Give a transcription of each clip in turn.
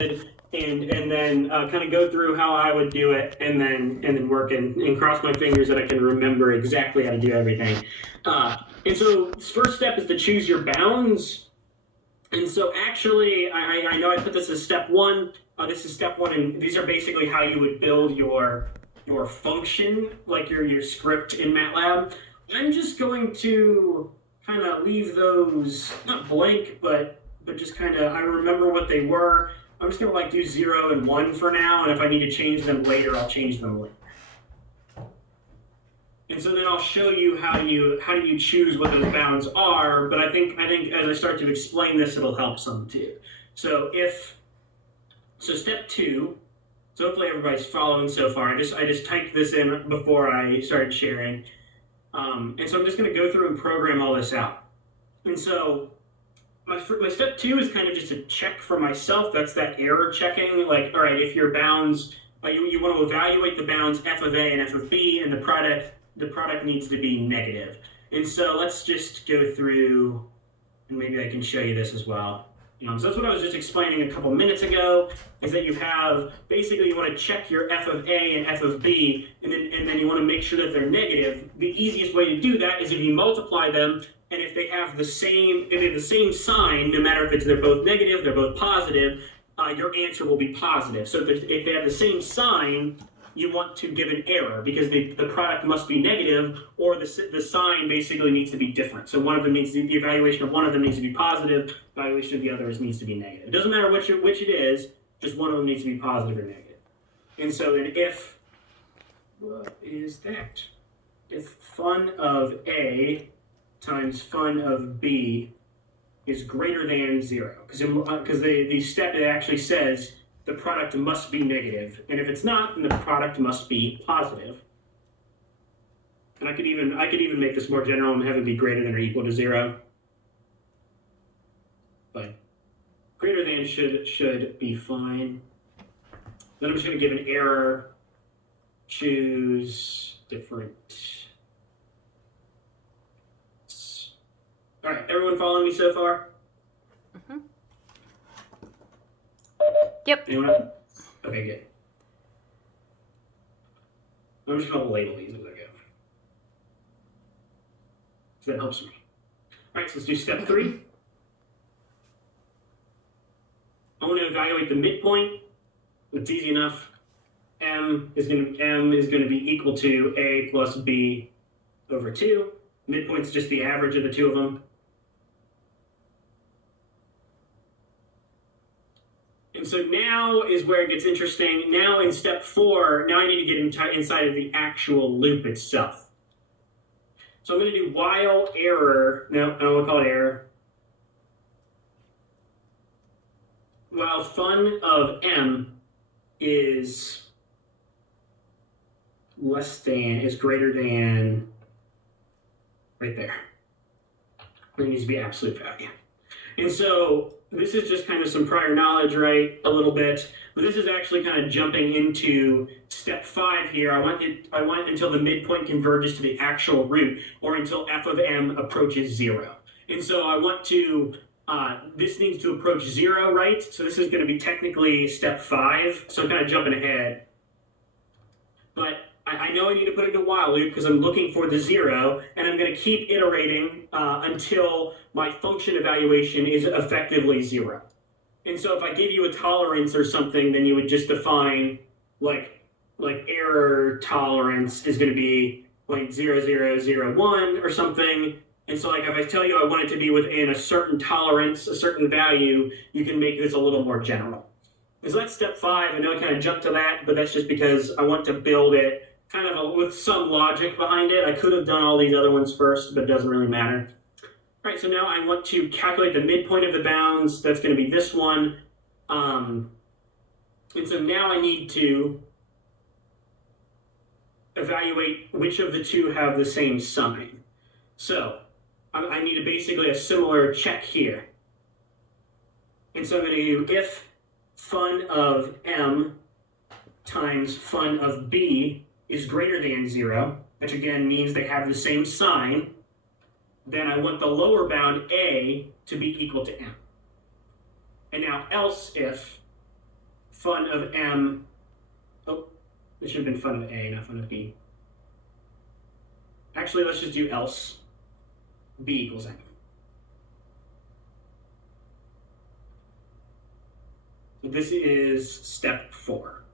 and then kind of go through how I would do it, and then work and cross my fingers that I can remember exactly how to do everything. And so first step is to choose your bounds. And so actually, I know I put this as step one. This is step one, and these are basically how you would build your function, like your script in Matlab. I'm just going to kind of leave those not blank, but just kind of I remember what they were. I'm just gonna like do 0 and 1 for now, and if I need to change them later, I'll change them later. And so then I'll show you how you choose what those bounds are. But I think as I start to explain this, it'll help some too. So step 2. So hopefully everybody's following so far. I just typed this in before I started sharing, and so I'm just going to go through and program all this out. And so my step 2 is kind of just a check for myself. That's that error checking. Like, all right, if your bounds, you want to evaluate the bounds f of a and f of b, and the product needs to be negative. And so let's just go through, and maybe I can show you this as well. So that's what I was just explaining a couple minutes ago, is that you have, basically you want to check your f of a and f of b, and then you want to make sure that they're negative. The easiest way to do that is if you multiply them, and if they have the same sign, no matter if they're both negative, they're both positive, your answer will be positive. So if they have the same sign, you want to give an error, because the product must be negative, or the sign basically needs to be different. So the evaluation of one of them needs to be positive, the evaluation of the others needs to be negative. It doesn't matter which it is, just one of them needs to be positive or negative. And so then what is that? If fun of A times fun of B is greater than 0, because the step, it actually says the product must be negative, and if it's not, then the product must be positive. And I could even make this more general and have it be greater than or equal to 0. But greater than should be fine. Then I'm just going to give an error. Choose different. All right, everyone following me so far? Mm-hmm. Yep. Anyone else? Okay, good. I'm just going to label these as I go, so that helps me. All right, so let's do step 3. I want to evaluate the midpoint. It's easy enough. M is going to be equal to A plus B over 2. Midpoint's just the average of the two of them. And so now is where it gets interesting. Now in step 4, now I need to get inside of the actual loop itself. So I'm going to do while error. No, I don't want to call it error. While fun of M is greater than, right there. There needs to be absolute value. And so this is just kind of some prior knowledge, right? A little bit. But this is actually kind of jumping into step 5 here. I want until the midpoint converges to the actual root, or until f of m approaches 0. And so I want to, this needs to approach 0, right? So this is going to be technically step 5. So I'm kind of jumping ahead. But I know I need to put it in a while loop because I'm looking for the 0, and I'm going to keep iterating until my function evaluation is effectively 0. And so if I give you a tolerance or something, then you would just define like error tolerance is going to be like 0.0001 or something. And so like if I tell you I want it to be within a certain tolerance, a certain value, you can make this a little more general. And so that's step 5. I know I kind of jumped to that, but that's just because I want to build it kind of with some logic behind it. I could have done all these other ones first, but it doesn't really matter. All right, so now I want to calculate the midpoint of the bounds. That's going to be this one. And so now I need to evaluate which of the two have the same sign. So I need basically a similar check here. And so I'm going to do if fun of M times fun of B is greater than 0, which again means they have the same sign, then I want the lower bound A to be equal to M. And now else if fun of m. Oh, this should have been fun of a, not fun of b. Actually, let's just do else b equals m. So this is step 4.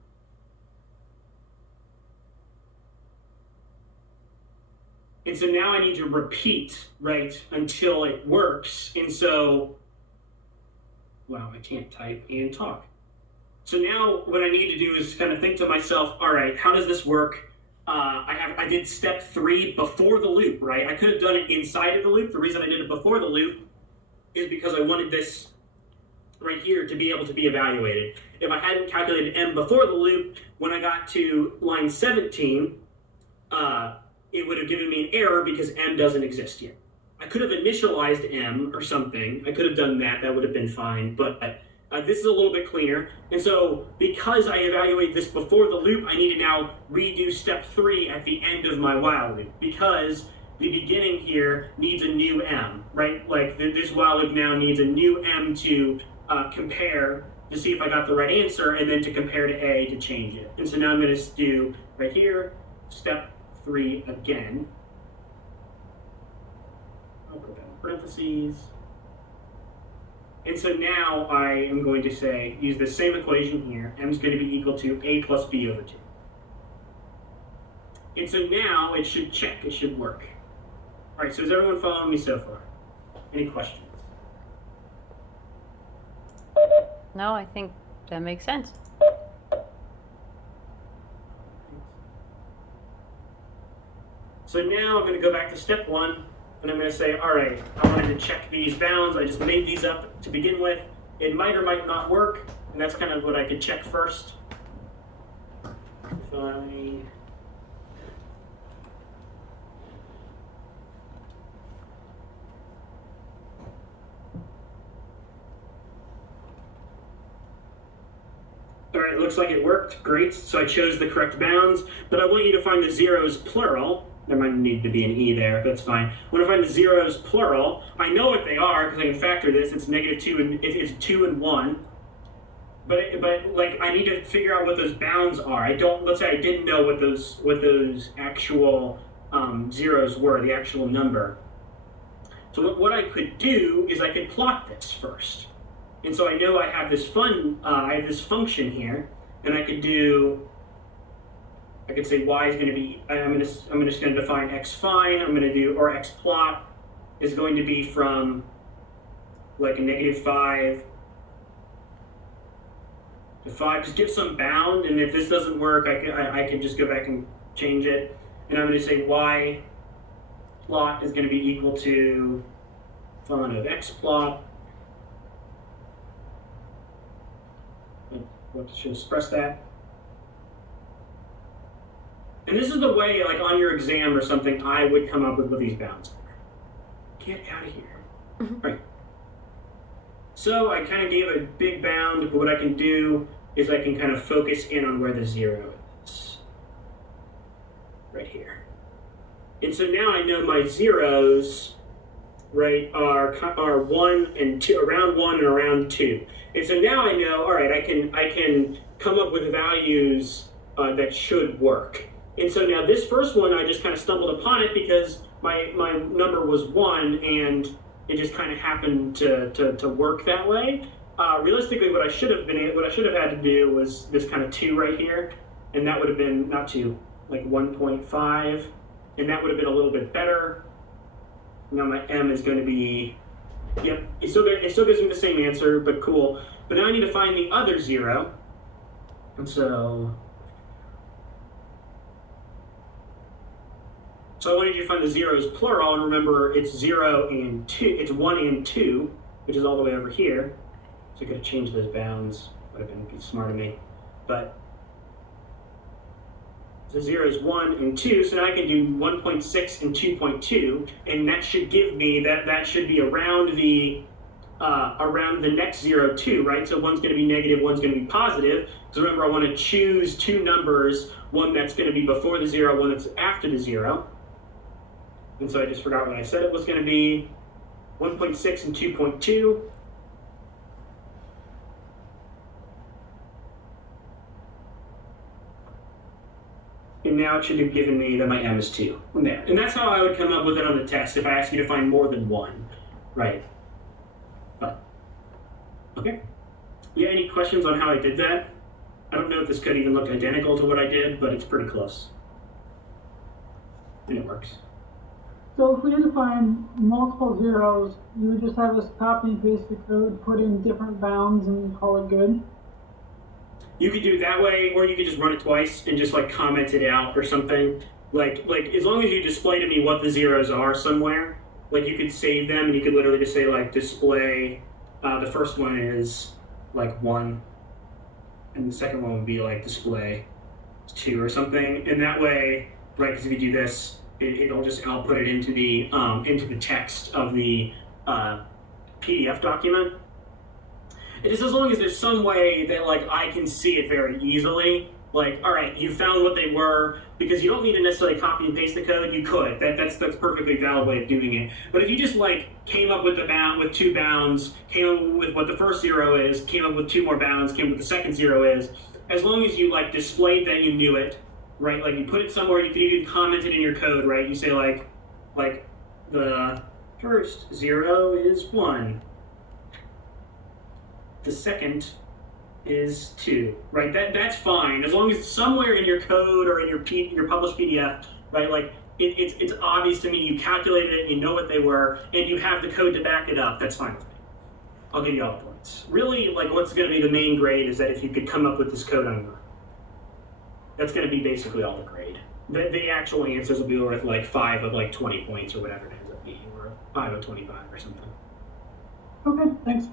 And so now I need to repeat, right, until it works. And so, wow, I can't type and talk. So now what I need to do is kind of think to myself, all right, how does this work? I did step 3 before the loop, right? I could have done it inside of the loop. The reason I did it before the loop is because I wanted this right here to be able to be evaluated. If I hadn't calculated m before the loop, when I got to line 17, it would have given me an error because m doesn't exist yet. I could have initialized m or something. I could have done that. That would have been fine. But this is a little bit cleaner. And so because I evaluate this before the loop, I need to now redo step 3 at the end of my while loop because the beginning here needs a new m, right? Like this while loop now needs a new m to compare to see if I got the right answer and then to compare to a to change it. And so now I'm going to do right here, step 3 again. I'll put that in parentheses. And so now I am going to say, use the same equation here. M is going to be equal to a plus b over 2. And so now it should check. It should work. All right, so is everyone following me so far? Any questions? No, I think that makes sense. So now I'm going to go back to step 1. And I'm going to say, all right, I wanted to check these bounds. I just made these up to begin with. It might or might not work, and that's kind of what I could check first. If I... All right, looks like it worked. Great. So I chose the correct bounds, but I want you to find the zeros plural. There might need to be an E there, but that's fine. When I find the zeros plural, I know what they are because I can factor this. It's -2 and it's 2 and 1. But like I need to figure out what those bounds are. Let's say I didn't know what those actual zeros were, the actual number. So what I could do is I could plot this first. And so I know I have this function here, and I could say y is going to be, I'm just going to define x fine, or x plot is going to be from like a -5 to 5. Just give some bound, and if this doesn't work, I can just go back and change it. And I'm going to say y plot is going to be equal to fun of x plot. What should express that? And this is the way, like on your exam or something, I would come up with what these bounds are. Get out of here. All right. So I kind of gave a big bound, but what I can do is I can kind of focus in on where the 0 is. Right here. And so now I know my zeros, right, are 1 and 2, around 1 and around 2. And so now I know, all right, I can come up with values that should work. And so now this first one, I just kind of stumbled upon it because my number was 1, and it just kind of happened to work that way. Realistically, what I should have had to do was this kind of 2 right here, and that would have been not 2, like 1.5, and that would have been a little bit better. Now my m is going to be, yep, it still gives me the same answer, but cool. But now I need to find the other 0, and so I wanted you to find the zeros plural, and remember it's 0 and 2, it's 1 and 2, which is all the way over here. So I could have changed those bounds, would have been smart of me. But the 0 is 1 and 2, so now I can do 1.6 and 2.2, and that should give me, that should be around the next 0 too, right? So one's going to be negative, one's going to be positive. So remember, I want to choose 2 numbers, one that's going to be before the 0, one that's after the 0. And so I just forgot what I said it was going to be. 1.6 and 2.2. And now it should have given me that my M is 2. There. And that's how I would come up with it on the test if I asked you to find more than 1. Right. But, okay. Yeah, any questions on how I did that? I don't know if this could even look identical to what I did, but it's pretty close. And it works. So if we had to find multiple zeros, you would just have us copy and paste the code, put in different bounds, and call it good? You could do it that way, or you could just run it twice and just like comment it out or something. Like as long as you display to me what the zeros are somewhere, like you could save them and you could literally just say like display. The first one is like 1, and the second one would be like display 2 or something. And that way, right? Because if you do this, it'll just output it into the text of the PDF document. It is as long as there's some way that like I can see it very easily. Like, all right, you found what they were, because you don't need to necessarily copy and paste the code. You could. That's perfectly valid way of doing it. But if you just like came up with with 2 bounds, came up with what the first 0 is, came up with 2 more bounds, came up with the second 0 is, as long as you like displayed that you knew it, right? Like you put it somewhere, you can comment it in your code, right? You say like the first 0 is 1. The second is 2, right? That's fine, as long as somewhere in your code or in your published PDF, right? Like it's obvious to me, you calculated it, you know what they were, and you have the code to back it up. That's fine with me. I'll give you all the points. Really, like what's going to be the main grade is that if you could come up with this code on your own. That's going to be basically all the grade. The actual answers will be worth like 5 of like 20 points or whatever it ends up being, or 5 of 25 or something. Okay, thanks.